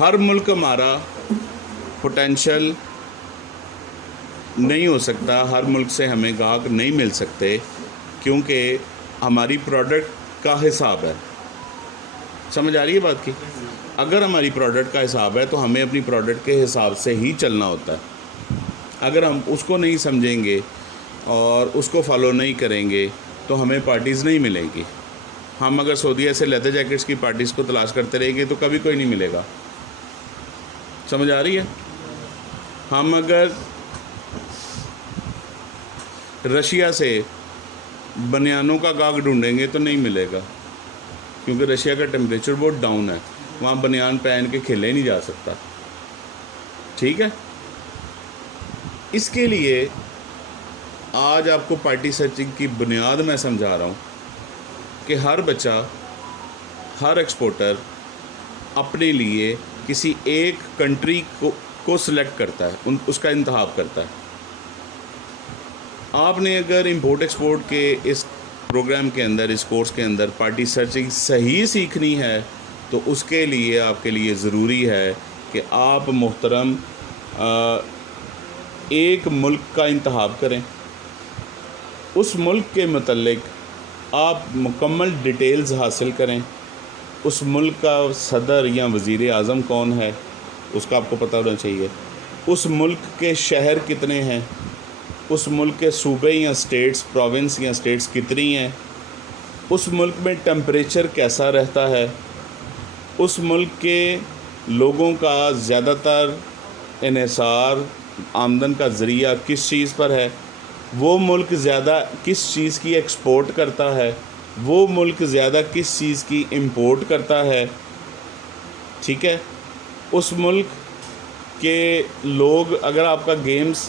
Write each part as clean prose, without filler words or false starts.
ہر ملک ہمارا پوٹینشیل نہیں ہو سکتا، ہر ملک سے ہمیں گاہک نہیں مل سکتے، کیونکہ ہماری پروڈکٹ کا حساب ہے. سمجھ آ رہی ہے بات کی؟ اگر ہماری پروڈکٹ کا حساب ہے تو ہمیں اپنی پروڈکٹ کے حساب سے ہی چلنا ہوتا ہے. اگر ہم اس کو نہیں سمجھیں گے اور اس کو فالو نہیں کریں گے تو ہمیں پارٹیز نہیں ملیں گی. ہم اگر سعودیہ سے لیدر جیکٹس کی پارٹیز کو تلاش کرتے رہیں گے تو کبھی کوئی نہیں ملے گا. سمجھ آ رہی ہے؟ ہم اگر رشیا سے بنیانوں کا گاہک ڈھونڈیں گے تو نہیں ملے گا، کیونکہ رشیا کا ٹیمپریچر بہت ڈاؤن ہے، وہاں بنیان پہن کے کھیلے نہیں جا سکتا. ٹھیک ہے؟ اس کے لیے آج آپ کو پارٹی سرچنگ کی بنیاد میں سمجھا رہا ہوں کہ ہر بچہ، ہر ایکسپورٹر اپنے لیے کسی ایک کنٹری کو سلیکٹ کرتا ہے، اس کا انتخاب کرتا ہے. آپ نے اگر امپورٹ ایکسپورٹ کے اس پروگرام کے اندر، اس کورس کے اندر پارٹی سرچنگ صحیح سیکھنی ہے تو اس کے لیے آپ کے لیے ضروری ہے کہ آپ محترم ایک ملک کا انتخاب کریں. اس ملک کے متعلق آپ مکمل ڈیٹیلز حاصل کریں. اس ملک کا صدر یا وزیر اعظم کون ہے اس کا آپ کو پتہ ہونا چاہیے. اس ملک کے شہر کتنے ہیں، اس ملک کے صوبے یا اسٹیٹس، پروونس یا اسٹیٹس کتنی ہیں، اس ملک میں ٹیمپریچر کیسا رہتا ہے، اس ملک کے لوگوں کا زیادہ تر انحصار آمدن کا ذریعہ کس چیز پر ہے، وہ ملک زیادہ کس چیز کی ایکسپورٹ کرتا ہے، وہ ملک زیادہ کس چیز کی امپورٹ کرتا ہے. ٹھیک ہے؟ اس ملک کے لوگ، اگر آپ کا گیمز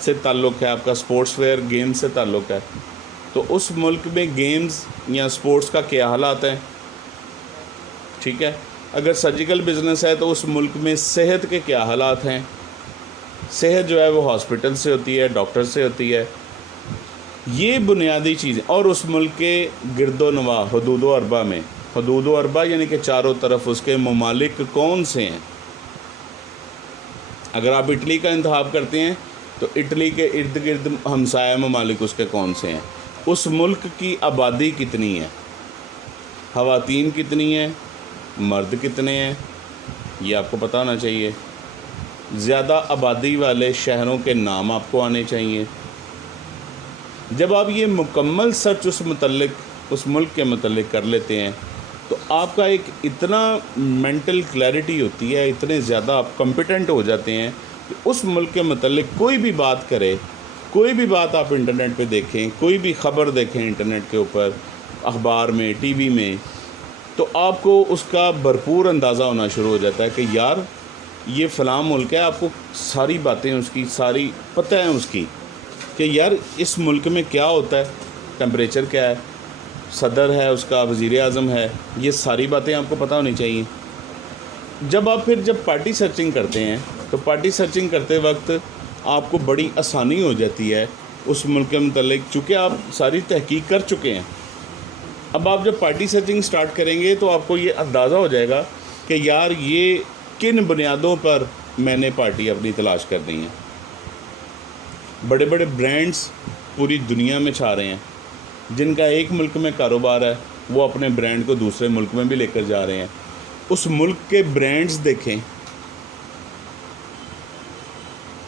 سے تعلق ہے، آپ کا اسپورٹس ویئر گیمز سے تعلق ہے، تو اس ملک میں گیمز یا اسپورٹس کا کیا حالات ہیں. ٹھیک ہے؟ اگر سرجیکل بزنس ہے تو اس ملک میں صحت کے کیا حالات ہیں. صحت جو ہے وہ ہاسپٹل سے ہوتی ہے، ڈاکٹر سے ہوتی ہے. یہ بنیادی چیزیں. اور اس ملک کے گرد و نواح حدود و اربا میں، حدود و اربا یعنی کہ چاروں طرف اس کے ممالک کون سے ہیں. اگر آپ اٹلی کا انتخاب کرتے ہیں تو اٹلی کے ارد گرد ہمسایہ ممالک اس کے کون سے ہیں. اس ملک کی آبادی کتنی ہے، خواتین کتنی ہیں، مرد کتنے ہیں، یہ آپ کو پتہ ہونا چاہیے. زیادہ آبادی والے شہروں کے نام آپ کو آنے چاہیے. جب آپ یہ مکمل سرچ اس ملک کے متعلق کر لیتے ہیں تو آپ کا ایک اتنا مینٹل کلیئرٹی ہوتی ہے، اتنے زیادہ آپ کمپیٹنٹ ہو جاتے ہیں کہ اس ملک کے متعلق کوئی بھی بات کرے، کوئی بھی بات آپ انٹرنیٹ پہ دیکھیں، کوئی بھی خبر دیکھیں انٹرنیٹ کے اوپر، اخبار میں، ٹی وی میں، تو آپ کو اس کا بھرپور اندازہ ہونا شروع ہو جاتا ہے کہ یار یہ فلاں ملک ہے. آپ کو ساری باتیں اس کی ساری پتہ ہیں اس کی، کہ یار اس ملک میں کیا ہوتا ہے، ٹیمپریچر کیا ہے، صدر ہے اس کا، وزیر اعظم ہے، یہ ساری باتیں آپ کو پتہ ہونی چاہیے. جب پارٹی سرچنگ کرتے ہیں تو پارٹی سرچنگ کرتے وقت آپ کو بڑی آسانی ہو جاتی ہے اس ملک کے متعلق، چونکہ آپ ساری تحقیق کر چکے ہیں. اب آپ جب پارٹی سرچنگ سٹارٹ کریں گے تو آپ کو یہ اندازہ ہو جائے گا کہ یار یہ کن بنیادوں پر میں نے پارٹی اپنی تلاش کرنی ہے. بڑے بڑے برانڈز پوری دنیا میں چھا رہے ہیں، جن کا ایک ملک میں کاروبار ہے وہ اپنے برانڈ کو دوسرے ملک میں بھی لے کر جا رہے ہیں. اس ملک کے برانڈز دیکھیں.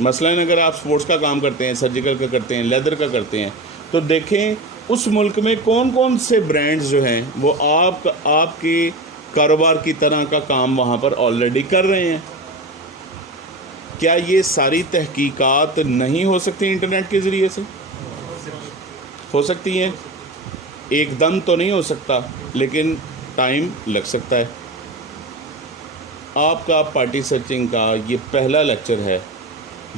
مثلاً اگر آپ سپورٹس کا کام کرتے ہیں، سرجیکل کا کرتے ہیں، لیدر کا کرتے ہیں، تو دیکھیں اس ملک میں کون کون سے برانڈز جو ہیں وہ آپ کے کاروبار کی طرح کا کام وہاں پر آلریڈی کر رہے ہیں. کیا یہ ساری تحقیقات نہیں ہو سکتی انٹرنیٹ کے ذریعے سے؟ ہو سکتی ہیں. ایک دم تو نہیں ہو سکتا، لیکن ٹائم لگ سکتا ہے. آپ کا پارٹی سرچنگ کا یہ پہلا لیکچر ہے.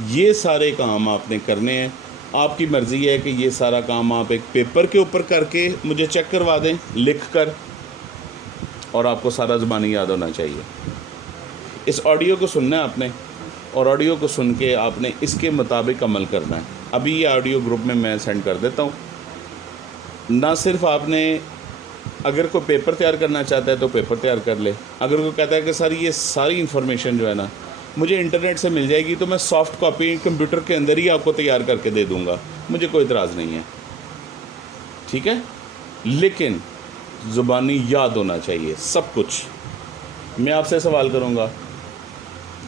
یہ سارے کام آپ نے کرنے ہیں. آپ کی مرضی ہے کہ یہ سارا کام آپ ایک پیپر کے اوپر کر کے مجھے چیک کروا دیں لکھ کر، اور آپ کو سارا زبانی یاد ہونا چاہیے. اس آڈیو کو سننا ہے آپ نے، اور آڈیو کو سن کے آپ نے اس کے مطابق عمل کرنا ہے. ابھی یہ آڈیو گروپ میں سینڈ کر دیتا ہوں. نہ صرف آپ نے اگر کوئی پیپر تیار کرنا چاہتا ہے تو پیپر تیار کر لے. اگر کوئی کہتا ہے کہ سر یہ ساری انفارمیشن جو ہے نا مجھے انٹرنیٹ سے مل جائے گی تو میں سافٹ کاپی کمپیوٹر کے اندر ہی آپ کو تیار کر کے دے دوں گا, مجھے کوئی اعتراض نہیں ہے, ٹھیک ہے, لیکن زبانی یاد ہونا چاہیے سب کچھ. میں آپ سے سوال کروں گا,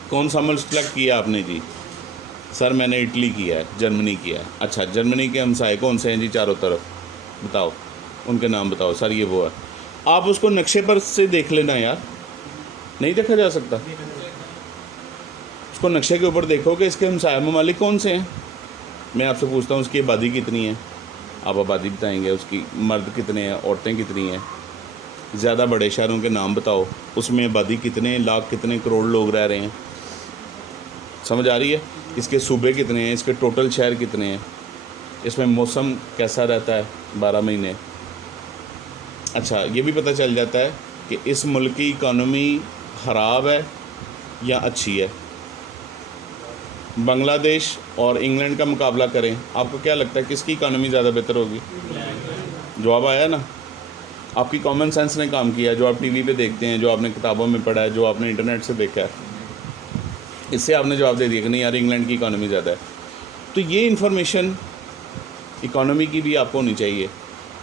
کون سا ملک سلیکٹ کیا آپ نے جی؟ سر میں نے اٹلی کیا ہے, جرمنی کیا ہے. اچھا جرمنی کے ہمسائے کون سے ہیں جی چاروں طرف؟ بتاؤ ان کے نام بتاؤ. سر یہ وہ ہے. آپ اس کو نقشے پر سے دیکھ لینا یار, نہیں دیکھا جا سکتا؟ اس کو نقشے کے اوپر دیکھو کہ اس کے ہمسایہ ممالک کون سے ہیں. میں آپ سے پوچھتا ہوں اس کی آبادی کتنی ہے, آپ آبادی بتائیں گے. اس کی مرد کتنے ہیں, عورتیں کتنی ہیں. زیادہ بڑے شہروں کے نام بتاؤ, اس میں آبادی کتنے لاکھ کتنے کروڑ لوگ رہ رہے ہیں. سمجھ آ رہی ہے؟ اس کے صوبے کتنے ہیں, اس کے ٹوٹل شہر کتنے ہیں, اس میں موسم کیسا رہتا ہے 12 مہینے. اچھا یہ بھی پتہ چل جاتا ہے کہ اس ملک کی اکانومی خراب ہے یا اچھی ہے. بنگلہ دیش اور انگلینڈ کا مقابلہ کریں, آپ کو کیا لگتا ہے کس کی اکانومی زیادہ بہتر ہوگی؟ جواب آیا نا. آپ کی کامن سینس نے کام کیا, جو آپ ٹی وی پہ دیکھتے ہیں, جو آپ نے کتابوں میں پڑھا ہے, جو آپ نے انٹرنیٹ سے دیکھا ہے, اس سے آپ نے جواب دے دیا کہ نہیں یار انگلینڈ کی اکانومی زیادہ ہے. تو یہ انفارمیشن اکانومی کی بھی آپ کو ہونی چاہیے.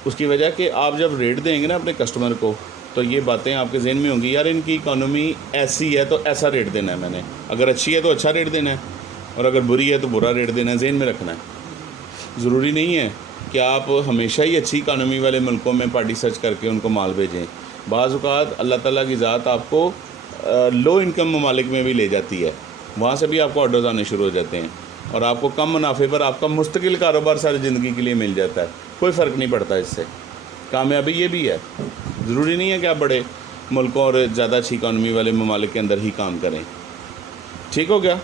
اس کی وجہ کہ آپ جب ریٹ دیں گے نا اپنے کسٹمر کو تو یہ باتیں آپ کے ذہن میں ہوں گی, یار ان کی اکانومی ایسی ہے تو ایسا ریٹ دینا ہے میں نے, اگر اچھی ہے تو اچھا ریٹ دینا ہے, اور اگر بری ہے تو برا ریٹ دینا ہے. ذہن میں رکھنا ہے. ضروری نہیں ہے کہ آپ ہمیشہ ہی اچھی اکانومی والے ملکوں میں پارٹی سرچ کر کے ان کو مال بھیجیں. بعض اوقات اللہ تعالیٰ کی ذات آپ کو لو انکم ممالک میں بھی لے جاتی ہے, وہاں سے بھی آپ کو آرڈرز آنے شروع ہو جاتے ہیں, اور آپ کو کم منافع پر آپ کا مستقل کاروبار ساری زندگی کے لیے مل جاتا ہے. کوئی فرق نہیں پڑتا اس سے. کامیابی یہ بھی ہے. ضروری نہیں ہے کہ آپ بڑے ملکوں اور زیادہ اچھی اکانومی والے ممالک کے اندر ہی کام کریں. ٹھیک ہو گیا؟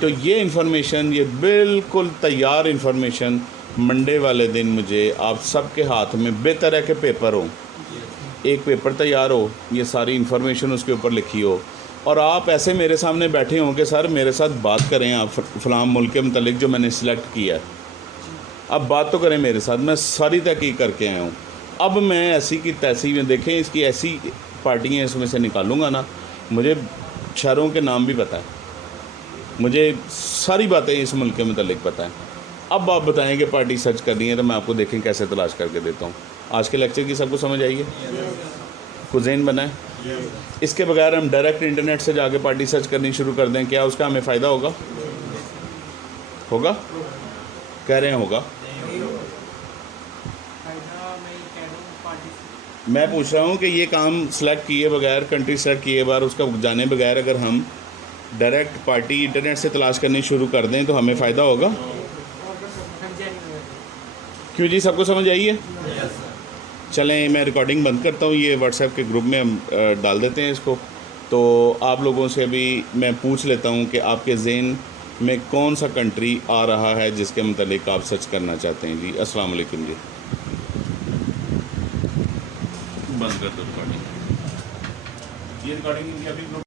تو یہ انفارمیشن, یہ بالکل تیار انفارمیشن منڈے والے دن مجھے آپ سب کے ہاتھ میں, بہتر ہے کہ پیپر ہو, ایک پیپر تیار ہو, یہ ساری انفارمیشن اس کے اوپر لکھی ہو, اور آپ ایسے میرے سامنے بیٹھے ہوں کہ سر میرے ساتھ بات کریں آپ فلاں ملک کے متعلق جو میں نے سلیکٹ کیا ہے. اب بات تو کریں میرے ساتھ, میں ساری تحقیق کر کے آیا ہوں. اب میں ایسی کی تیسی میں دیکھیں اس کی ایسی پارٹیاں اس میں سے نکالوں گا نا, مجھے شہروں کے نام بھی پتہ ہے, مجھے ساری باتیں اس ملک کے متعلق پتہ ہیں. اب آپ بتائیں کہ پارٹی سرچ کرنی ہے تو میں آپ کو دیکھیں کیسے تلاش کر کے دیتا ہوں. آج کے لیکچر کی سب کو سمجھ آئی ہے؟ کو ذہن بنا ہے؟ اس کے بغیر ہم ڈائریکٹ انٹرنیٹ سے جا کے پارٹی سرچ کرنی شروع کر دیں, کیا اس کا ہمیں فائدہ ہوگا؟ ہوگا؟ کہہ رہے ہیں ہوگا؟ میں پوچھ رہا ہوں کہ یہ کام سلیکٹ کیے بغیر, کنٹری سلیکٹ کیے بغیر, اس کا جانے بغیر اگر ہم ڈائریکٹ پارٹی انٹرنیٹ سے تلاش کرنی شروع کر دیں تو ہمیں فائدہ ہوگا؟ کیوں جی, سب کو سمجھ آئی ہے؟ چلیں میں ریکارڈنگ بند کرتا ہوں, یہ واٹس ایپ کے گروپ میں ہم ڈال دیتے ہیں اس کو. تو آپ لوگوں سے بھی میں پوچھ لیتا ہوں کہ آپ کے ذہن میں کون سا کنٹری آ رہا ہے جس کے متعلق آپ سرچ کرنا چاہتے ہیں. جی السلام علیکم. جی بند کر دو ریکارڈنگ. یہ ریکارڈنگ ابھی